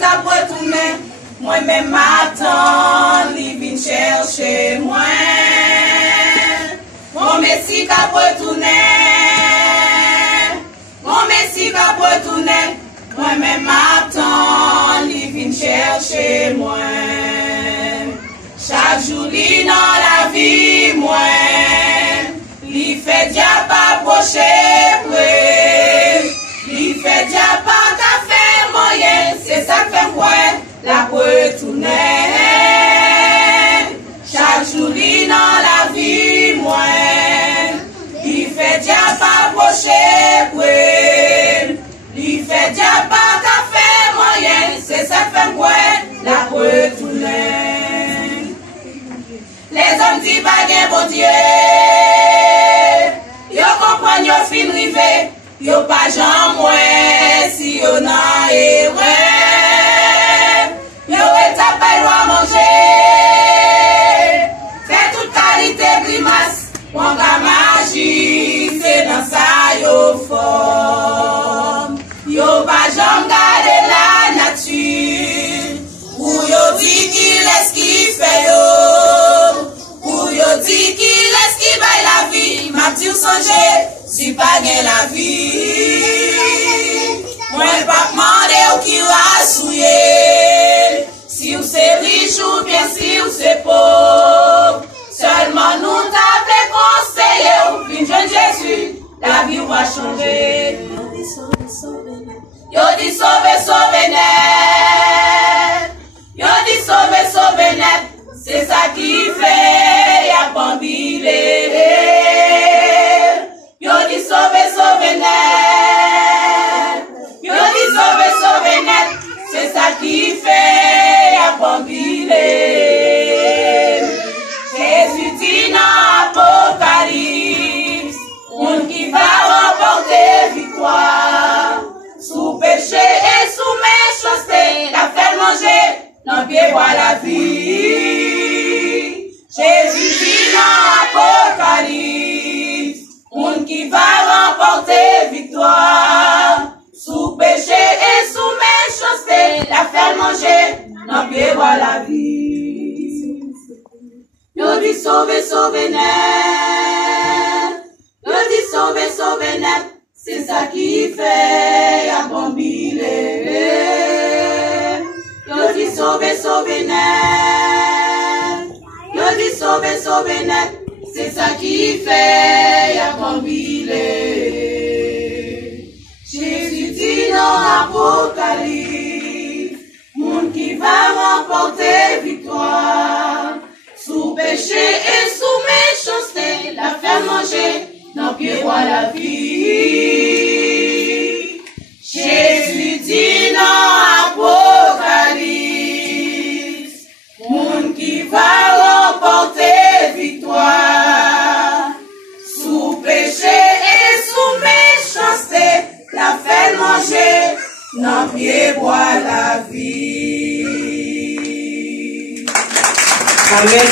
qu'à retourner. Moi-même m'attends, il vient chercher moi. Mon Messie qu'à retourner. Mon Messie qu'à retourner. Moi-même m'attends, il vient chercher moi. Chaque jour, il dans la vie, moi. Il fait déjà pas approcher, il fait déjà pas café moyen, c'est ça que fait quoi, la retourner. Chaque jour, il dans la vie, moi. Il fait déjà pas approcher, il fait déjà pas café moyen, c'est ça que fait quoi, la retourner. Les hommes disent pas gain bon Dieu. Yo comprend yo fin rivé. Yo pas j'en moins si yo nan erreur. Yo est pas à manger. C'est toute qualité grimace. On va magie. C'est dans ça yo forme. Yo pas j'en garder la nature. Ou yo dit qu'il est ce qui fait yo. Yo dit qu'il est qui baille la vie, m'a dit songer, si pas gain la vie. Moi pas demander ou qui va souiller. Si ou c'est riche ou bien si ou c'est pauvre. Seulement nous t'avons conseillé ou fin jeune Jésus, la vie va changer. Yo dit sauver, sauver net. Yo dit sauver, sauver net. C'est ça qui fait, y'a bambilé. Yo dit sauver, sauver net. Yo dit sauver, sauver net. C'est ça qui fait, y'a bambilé. Jésus dit dans Apocalypse, on qui va remporter victoire. Sous péché et sous méchanceté, la fait manger, non pied boit la vie. Jésus dit dans Apocalypse, on qui va remporter victoire. Sous péché et sous méchanceté, la faire manger, non pied boit la vie. Yo dit sauver, sauver net. Yo dit sauver, sauver net. C'est ça qui fait, y'a bambilé. Yo dit sauver, sauver net. Yo dit sauver, sauver net. C'est ça qui fait, y'a bambilé. Jésus dit dans Apocalypse, monde qui va remporter victoire. Sous péché et sous méchanceté, la faire manger, non pied roi la vie. Jésus dit dans Apocalypse, monde qui va remporter victoire. Sous péché et sous méchanceté, la fait manger, non pied boit la vie. Amen.